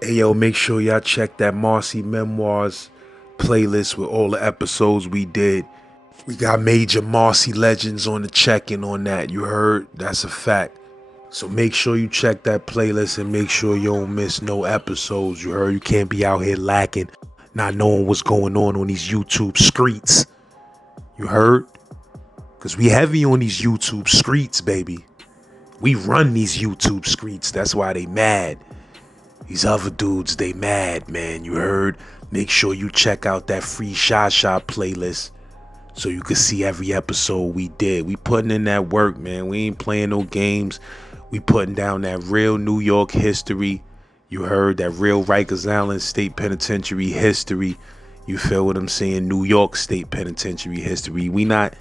Hey yo, make sure y'all check that Marcy Memoirs playlist with all the episodes we did. We got major Marcy legends on the check-in on that. You heard? That's a fact. So make sure you check that playlist and make sure you don't miss no episodes. You heard? You can't be out here lacking, not knowing what's going on these YouTube streets. You heard? Because we heavy on these YouTube streets, baby. We run these YouTube streets. That's why they mad. These other dudes, they mad, man. You heard? Make sure you check out that free SHA playlist so you can see every episode we did. We putting in that work, man. We ain't playing no games. We putting down that real New York history. You heard? That real Rikers Island State Penitentiary history. You feel what I'm saying? New York State Penitentiary history. We not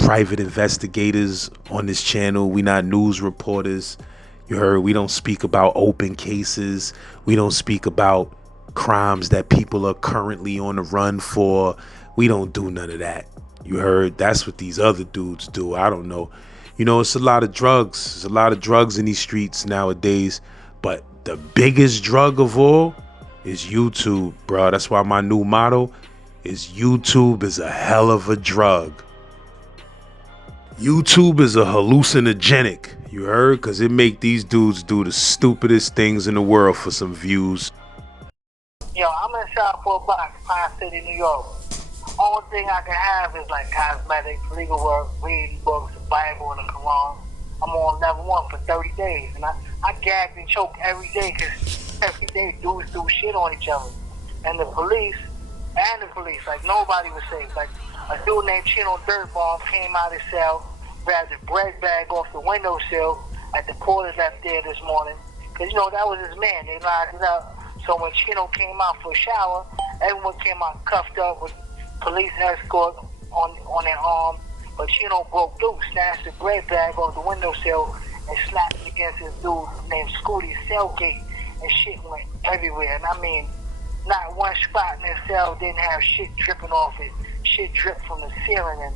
private investigators on this channel. We not news reporters. You heard? We don't speak about open cases. We don't speak about crimes that people are currently on the run for. We don't do none of that. You heard? That's what these other dudes do. I don't know. You know, it's a lot of drugs. There's a lot of drugs in these streets nowadays. But the biggest drug of all is YouTube, bro. That's why my new motto is YouTube is a hell of a drug. YouTube is a hallucinogenic, you heard? Because it make these dudes do the stupidest things in the world for some views. Yo, I'm in Southport Box, Pine City, New York. Only thing I can have is like cosmetics, legal work, reading books, the Bible, and the Quran. I'm on level 1 for 30 days. And I gagged and choked every day because every day dudes do shit on each other. And the police, like nobody was safe. Like a dude named Chino Dirtbomb came out of his cell, grabbed a bread bag off the windowsill at the porter left there this morning. Because, you know, that was his man. They lined it up. So when Chino came out for a shower, everyone came out cuffed up with police escort on their arm. But Chino broke loose, snatched the bread bag off the windowsill and slapped it against this dude named Scooty's cell gate. And shit went everywhere. And I mean, not one spot in their cell didn't have shit dripping off it. Shit dripped from the ceiling. And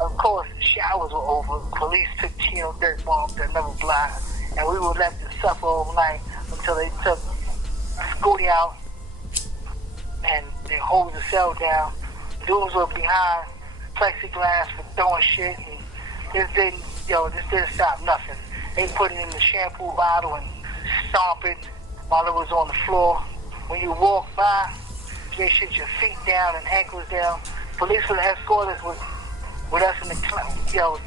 of course, the showers were over. Police took Chino Dirtbomb to another block. And we were left to suffer overnight until they took Scooty out and they hosed the cell down. Dudes were behind plexiglass for throwing shit, and this didn't stop nothing. They put it in the shampoo bottle and stomp it while it was on the floor. When you walk by, they shit your feet down and ankles down. Police would escort us with us in the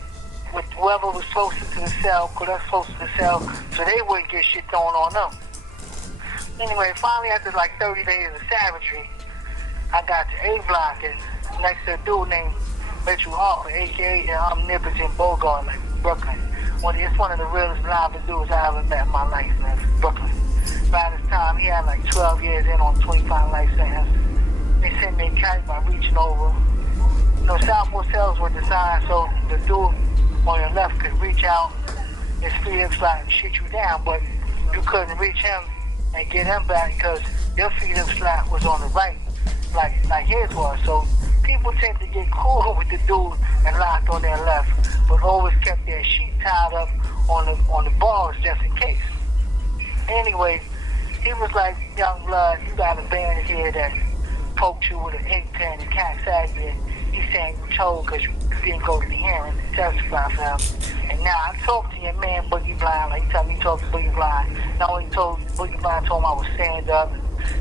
with whoever was closest to the cell, put us close to the cell so they wouldn't get shit thrown on them. Anyway, finally after like 30 days of savagery, I got to A block and next to a dude named Mitchell Harper, aka the Omnipotent Bogart, like Brooklyn. It's one of the realest lively dudes I ever met in my life, man. Brooklyn. By this time, he had like 12 years in on 25 life sentence. They sent me a kite by reaching over. You know, Southport cells were designed so the dude on your left could reach out his feet slide and shoot you down, but you couldn't reach him and get him back because your feet slap was on the right, like his was. So people tend to get cool with the dude and locked on their left, but always kept their sheet tied up on the bars just in case. Anyway, he was like, young blood, you got a band here that poked you with an ink pen and can't you. He's saying you told because you didn't go to the hearing to testify for him. And now I talked to your man Boogie Blind, like he told me he talked to Boogie Blind. Not only told Boogie Blind told him I was stand up.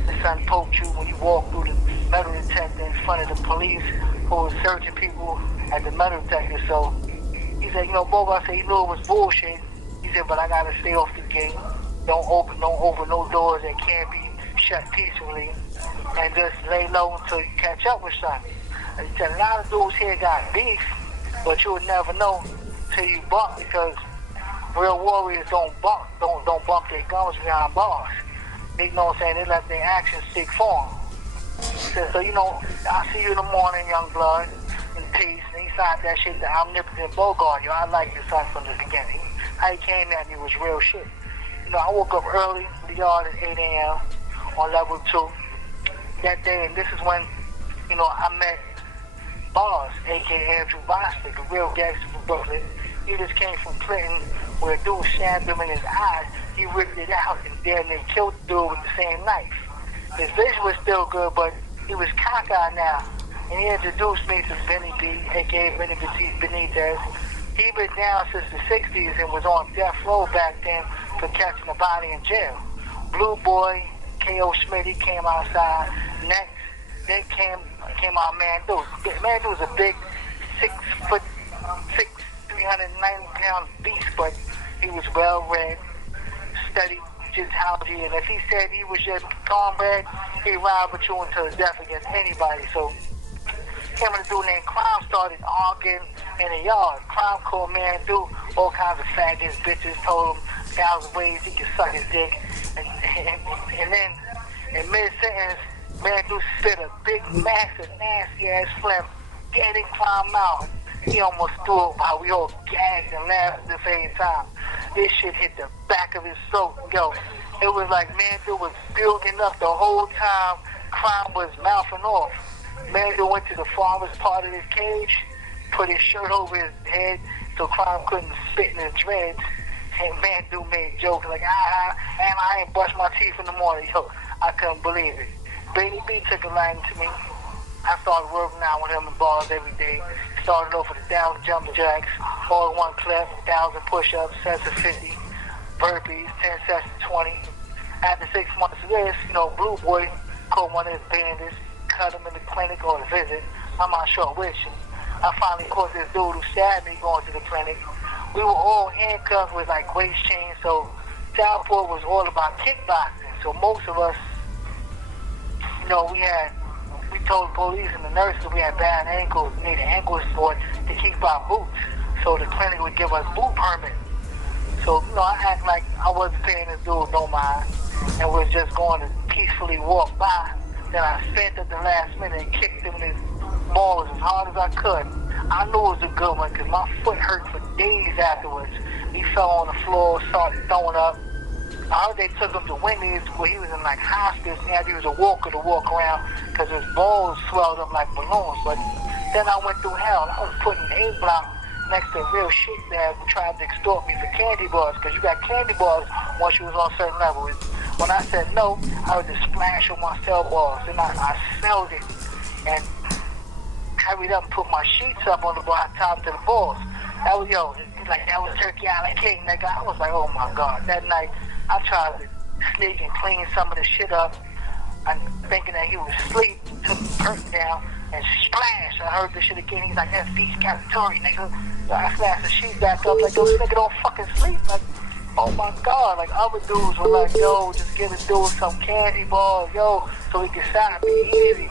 The son poked you when you walked through the metal detector in front of the police who was searching people at the metal detector. So he said, you know, Boba said he knew it was bullshit. He said, but I gotta stay off the gate. Don't open no doors that can't be shut peacefully, and just lay low until you catch up with something. And he said a lot of dudes here got beef, but you would never know till you bump because real warriors don't bump their guns behind bars. You know what I'm saying? They let their actions speak for them. So, you know, I'll see you in the morning, young blood, in peace. And he signed that shit, the Omnipotent Bogart. Yo, I like this son from the beginning. How he came at me was real shit. You know, I woke up early in the yard at 8 a.m. on level 2 that day, and this is when, you know, I met Boss, a.k.a. Andrew Bostic, a real gangster from Brooklyn. He just came from Clinton, where a dude stabbed him in his eye. he ripped it out and then they killed the dude with the same knife. His vision was still good, but he was cockeyed now. And he introduced me to Benny B, a.k.a. Benny Benitez. He'd been down since the 60s and was on death row back then for catching a body in jail. Blue Boy, K.O. Smitty came outside. Next, then came out Mandu. Mandu was a big 6'6", 390-pound beast, but he was well-read, studied geology, and if he said he was just cornbread, he'd ride with you until his death against anybody. So him and a dude named Crime started arguing in the yard. Crime called Mandu all kinds of faggots, bitches, told him 1,000 ways he could suck his dick. And then in mid-sentence, Mandu spit a big, massive, nasty-ass phlegm, getting Crime out. He almost threw it while we all gagged and laughed at the same time. This shit hit the back of his throat. Yo, it was like Mandu was building up the whole time Crime was mouthing off. Mandu went to the farthest part of his cage, put his shirt over his head so Crime couldn't spit in his dreads. And Mandu made jokes like, I ain't brushed my teeth in the morning. Yo, I couldn't believe it. Benny B took a liking to me. I started working out with him in bars every day. Started off with 1,000 jumping jacks, all in one clip, 1,000 push-ups, sets of 50, burpees, 10 sets of 20. After 6 months of this, Blue Boy called one of his bandits, cut him in the clinic or the visit. I'm not sure which. I finally caught this dude who stabbed me going to the clinic. We were all handcuffed with like waist chains, so Southport was all about kickboxing. So most of us, we told the police and the nurses we had bad ankles, needed ankle support to keep our boots. So the clinic would give us boot permits. So, I act like I wasn't paying this dude no mind and was just going to peacefully walk by. Then I spent at the last minute and kicked him in his balls as hard as I could. I knew it was a good one because my foot hurt for days afterwards. He fell on the floor, started throwing up. I heard they took him to Wendy's where he was in like hospice and he had to use a walker to walk around because his balls swelled up like balloons. But then I went through hell. I was putting A block next to a real shit bag who tried to extort me for candy bars because you got candy bars once you was on certain levels. When I said no, I heard the splash on my cell balls and I smelled it and hurried up and put my sheets up on the top to the balls. That was, that was Turkey Island King, nigga. I was like, oh my God. That night, I tried to sneak and clean some of the shit up. I'm thinking that he was asleep, took the curtain down, and splash. I heard the shit again. He's like, that's beach cafeteria, nigga. So I slashed the sheet back up like, yo, this nigga don't fucking sleep. Like, oh my God. Like, other dudes were like, yo, just give the dude some candy bars, yo, so he can stop me easy.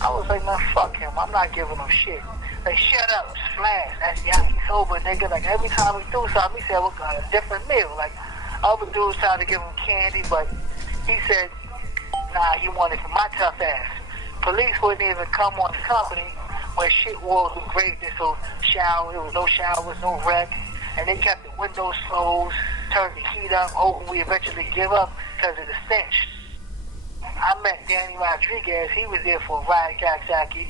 I was like, man, fuck him. I'm not giving him shit. Like, shut up, splash. That's Yaki sober, nigga. Like, every time we do something, he said, we got a different meal. Like, other dudes tried to give him candy, but he said, nah, he wanted for my tough ass. Police wouldn't even come on the company when shit walls were graded, so there was no showers, no wreck, and they kept the windows closed, turned the heat up, hoping we eventually give up because of the stench. I met Danny Rodriguez. He was there for a ride Kaksaki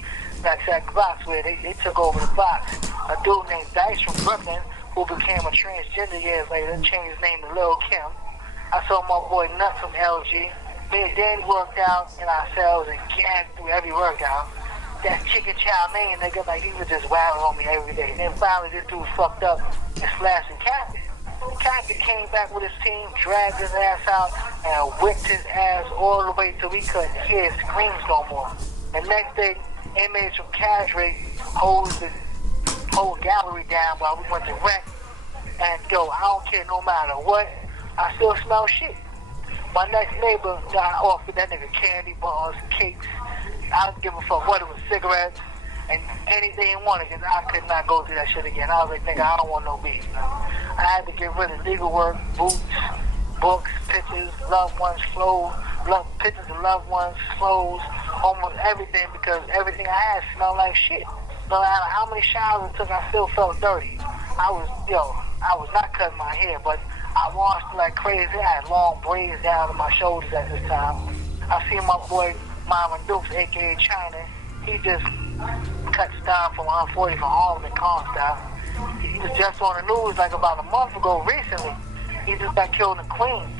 box where they took over the box. A dude named Dice from Brooklyn who became a transgender years later, changed his name to Lil Kim. I saw my boy Nut from LG. Me and Danny worked out in ourselves and gagged through every workout. That chicken chow mein, nigga, like he was just wilding on me every day. And then finally this dude fucked up and slashed the captain. The captain came back with his team, dragged his ass out, and whipped his ass all the way till we couldn't hear his screams no more. The next day, inmates from Cadre hosed the whole gallery down while we went to rec. And yo, I don't care no matter what, I still smell shit. My next neighbor got offered that nigga candy bars, cakes. I don't give a fuck what it was, cigarettes, and anything he wanted, because I could not go through that shit again. I was like, nigga, I don't want no beef. I had to get rid of legal work, boots, books, pictures, loved ones, clothes, pictures of loved ones, clothes, almost everything, because everything I had smelled like shit. No matter how many showers it took, I still felt dirty. I was not cutting my hair, but I washed like crazy. I had long braids down to my shoulders at this time. I seen my boy Mama Dukes, a.k.a. China. He just cut style from 140 from Harlem and Con style. He was just on the news like about a month ago recently. He just got killed in Queens.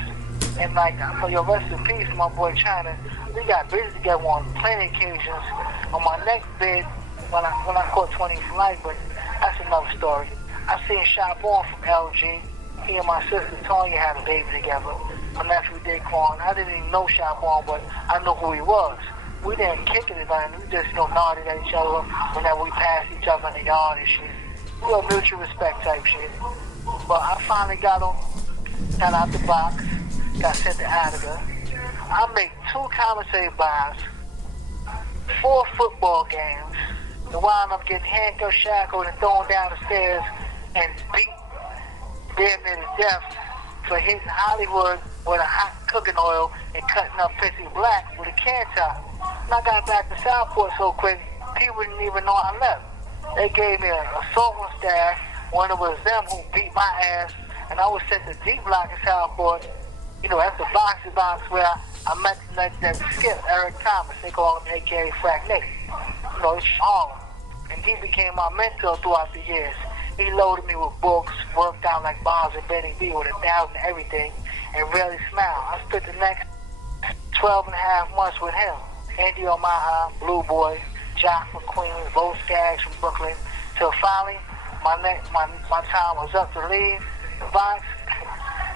And like, for your rest in peace, my boy China, we got busy together on plenty occasions. On my next bid, when I caught 20 for life, but that's another story. I seen SHA born from LG. He and my sister Tonya had a baby together. My nephew Daquan. I didn't even know SHA born, but I knew who he was. We didn't kick it or nothing. We just, nodded at each other whenever we passed each other in the yard and shit. Mutual respect type shit. But I finally got him, got out the box, got sent to Attica. I make 2 commissary buys, 4 football games, and wound up getting handcuffed, shackled, and thrown down the stairs and beat damn near to death for hitting Hollywood with a hot cooking oil and cutting up Pissy Black with a can top. And I got back to Southport so quick, people didn't even know I left. They gave me an assault on staff when it was them who beat my ass, and I was sent to D Block in Southport. That's the boxing box where I met that skip, Eric Thomas. They call him AKA Frack Nick. It's Harlem. And he became my mentor throughout the years. He loaded me with books, worked out like Bob's and Benny B with 1,000 everything, and really smiled. I spent the next 12 and a half months with him. Andy Omaha, Blue Boy, Jock from Queens, Bo Skaggs from Brooklyn, till finally my time was up to leave the box.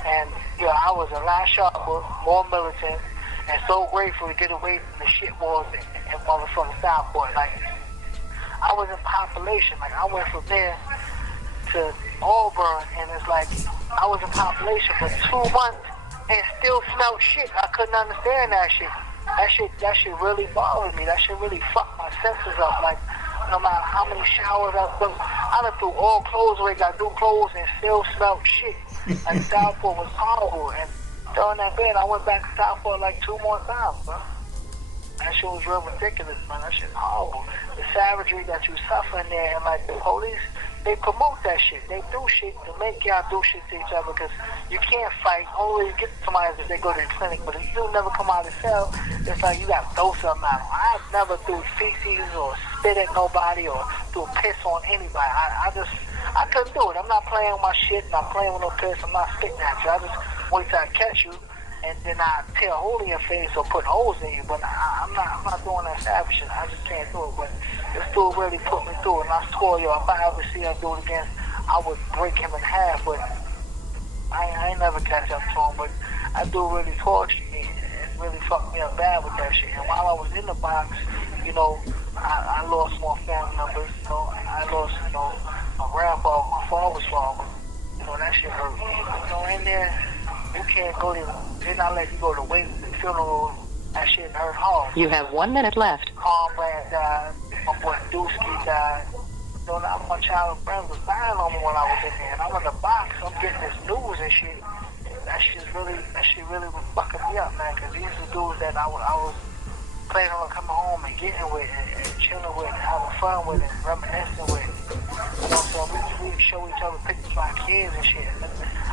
And I was a lot sharper, more militant, and so grateful to get away from the shit wars and motherfucking Southport. Like, I was in population. Like, I went from there to Auburn, and it's like I was in population for 2 months and still smelled shit. I couldn't understand that shit. That shit really bothered me. That shit really fucked my senses up. Like, no matter how many showers I took, I done threw all clothes away, got new clothes, and still smelled shit. Like, Southport was horrible. And during that bed, I went back to Southport like 2 more times, bro. That shit was real ridiculous, man. That shit horrible. The savagery that you suffer in there, and like the police, they promote that shit. They do shit to make y'all do shit to each other, because you can't fight. Only you get somebody if they go to the clinic, but if you never come out of the cell, it's like you got to throw something at them. I've never threw feces or spit at nobody or threw piss on anybody. I couldn't do it. I'm not playing with my shit, not playing with no piss. I'm not spitting at you. I just wait till I catch you, and then I tear a hole in your face or put holes in you. But I'm not doing that savage shit. I just can't do it. But this dude really put me through it, and I swore, if I ever see him do it again, I would break him in half. But I ain't never catch up to him. But I do really torture me. It really fucked me up bad with that shit. And while I was in the box, I lost more family members. I lost, my grandfather, my father's father. That shit hurt me. In there, you can't go there. They're not letting you go to wake the funeral. That shit hurt hard. You have 1 minute left. Comrade died. My boy Dusky died. My childhood friends was dying on me when I was in there. And I'm in the box. I'm getting this news and shit. That shit really was fucking me up, man. Because these are dudes that I was planning on coming home and getting with and chilling with and having fun with and reminiscing with. So we show each other pictures of our kids and shit.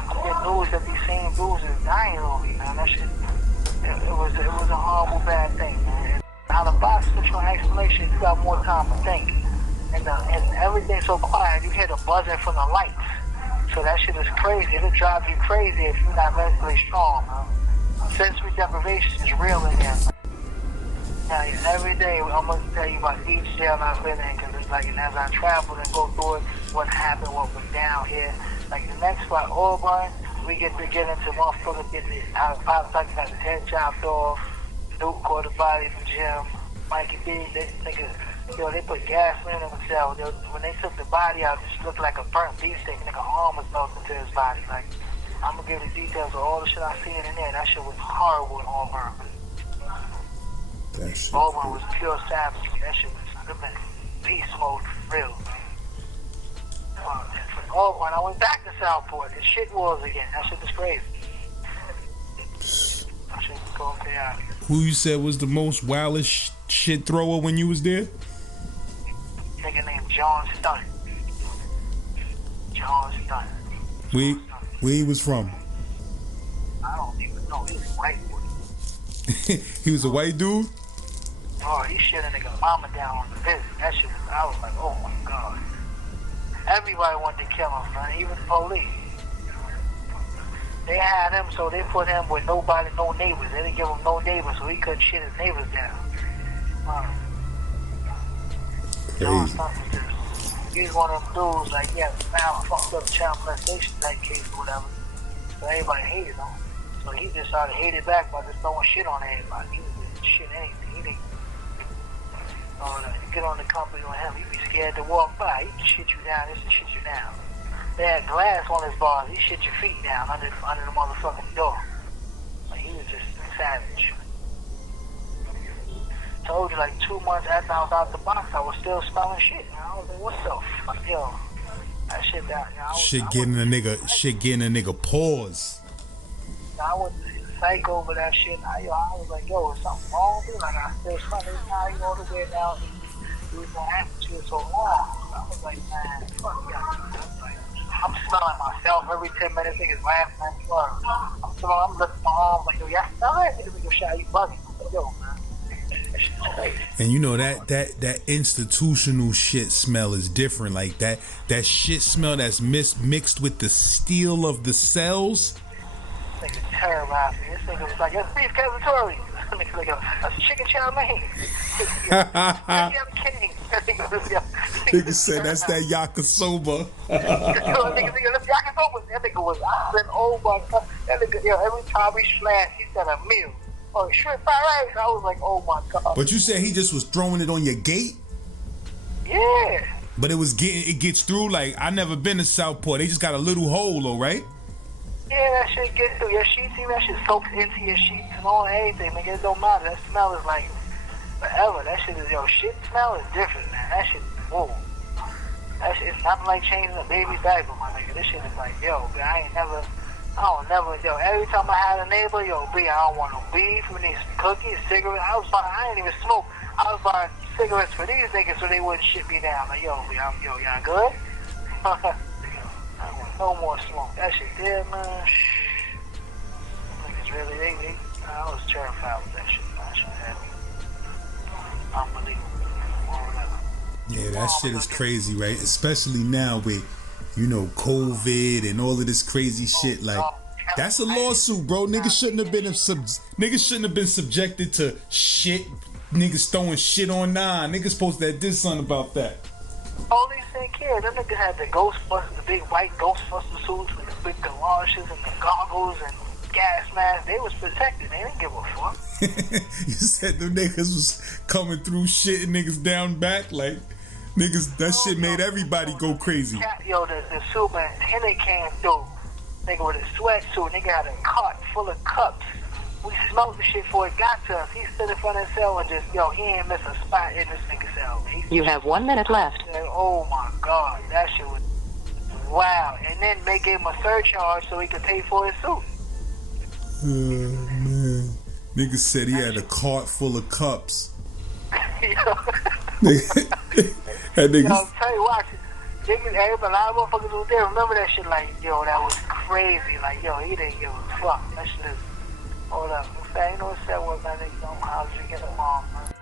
I'm getting news that these same dudes is dying on me, man. That shit, it was a horrible, bad thing, man. Out of the box, with your explanation, you got more time to think. And everything's so quiet, you hear the buzzing from the lights. So that shit is crazy. It'll drive you crazy if you're not mentally strong, man. Sensory deprivation is real in there, man. Now, every day, I'm going to tell you about each jail I've been in, because it's like, and as I travel and go through it, what happened, what was down here. Like the next spot, Auburn, we get into motherfuckers getting out of pops, like got his head chopped off, Duke caught the body in the gym, Mikey B, they put gasoline in himself. When they took the body out, it just looked like a burnt beefsteak, nigga arm was melted to his body. Like, I'm gonna give the details of all the shit I seen in there. That shit was horrible in Auburn. Auburn was pure savage. That shit was beast mode for real, man. From Auburn, I went back to Southport. The shit wars again. That shit was crazy. That shit was going chaotic. Who you said was the most wildest shit thrower when you was there? Nigga named John Stunt. John Stunt. Where he was from? I don't even know. He was white. He was a white dude? Oh, he shit a nigga mama down on the visit. That shit was, I was like, oh my God. Everybody wanted to kill him, man, even the police. They had him, so they put him with nobody, no neighbors. They didn't give him no neighbors, so he couldn't shit his neighbors down. Crazy. He's one of them dudes, like, yeah, now I fucked up child molestation that case or whatever. So everybody hated him. So he just started hating back by just throwing shit on everybody. He was just shit anything. He didn't. You get on the company with him, you be scared to walk by. He can shit you down, this and shit you down. They had glass on his bars. He shit your feet down under the motherfucking door. Like, he was just savage. Told you, like 2 months after I was out the box, I was still smelling shit. And I was like, what the fuck, yo? That shit down. Shit getting a nigga pause. I was psycho over that shit. I was like, yo, is something wrong with me? Like, I still smell it now. You know the way now. He was gonna happen to it so long. I was like, man, fuck yeah. I'm smelling myself every 10 minutes. Niggas laughing at me. I'm lifting my arms like, yo, y'all smell it? Nigga, SHA, you bugging. Yo, man. And you know that institutional shit smell is different. Like that shit smell that's mixed with the steel of the cells. This nigga terrorized me. This nigga was like, yo, beef cavatory. Nigga like, yo, that's chicken chow mein. Nigga said that's that yakisoba. That's yakisoba. That nigga was, I said, oh my god. That nigga, yo, every time we slashed, he said a meal. Oh, shrimp fried rice. I was like, oh my god. But you said he just was throwing it on your gate? Yeah. But it gets through. Like, I never been to Southport. They just got a little hole though, right? Yeah, that shit gets through your sheets. Even that shit soaks into your sheets and all everything. Nigga, it don't matter. That smell is like forever. That shit is, yo, shit smell is different, man. That shit, whoa. That shit is nothing like changing a baby's diaper, my nigga. This shit is like, yo, man, yo, every time I had a neighbor, yo, I don't want no beef, we need some cookies, cigarettes. I didn't even smoke. I was buying cigarettes for these niggas so they wouldn't shit me down. Like, yo, y'all good? I want no more smoke. That shit there, man. Niggas really, I was terrified with that shit. That shit had me unbelievable. Yeah, that shit is crazy, right? Especially now with, you know, COVID and all of this crazy shit. Like, that's a lawsuit, bro. Niggas shouldn't have been subjected to shit. Niggas throwing shit on nine. Niggas supposed to have did something about that. Police didn't care. Them niggas had the Ghostbusters, the big white Ghostbuster suits with the big galoshes and the goggles and gas masks. They was protected. They didn't give a fuck. You said them niggas was coming through shit and niggas down back. Like, niggas, that shit made everybody go crazy. Yo, the Superman tenant came through. Nigga with a sweatsuit. Nigga had a cart full of cups. We smoked the shit before it got to us. He stood in front of the cell and just, yo, he ain't miss a spot in this nigga cell. You have 1 minute left. Said, oh my god, that shit was wow. And then they gave him a surcharge so he could pay for his suit. Oh man. Nigga said he had a cart full of cups. Yo, I'll tell you what, everybody, a lot of motherfuckers was there. Remember that shit? Like, yo, that was crazy. Like, yo, he didn't give a fuck. That shit is, hold up. In fact, you know what's that word, man? You know, how's you get along, man?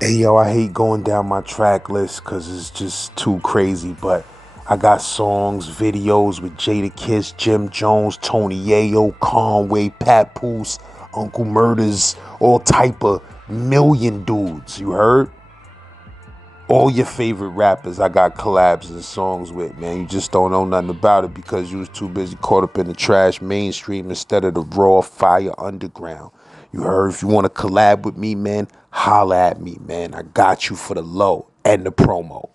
Hey, yo, I hate going down my track list because it's just too crazy, but I got songs, videos with Jada Kiss, Jim Jones, Tony Yayo, Conway, Papoose, Uncle Murders, all type of million dudes, you heard? All your favorite rappers I got collabs and songs with, man. You just don't know nothing about it because you was too busy caught up in the trash mainstream instead of the raw fire underground. You heard? If you want to collab with me, man, holla at me, man. I got you for the low and the promo.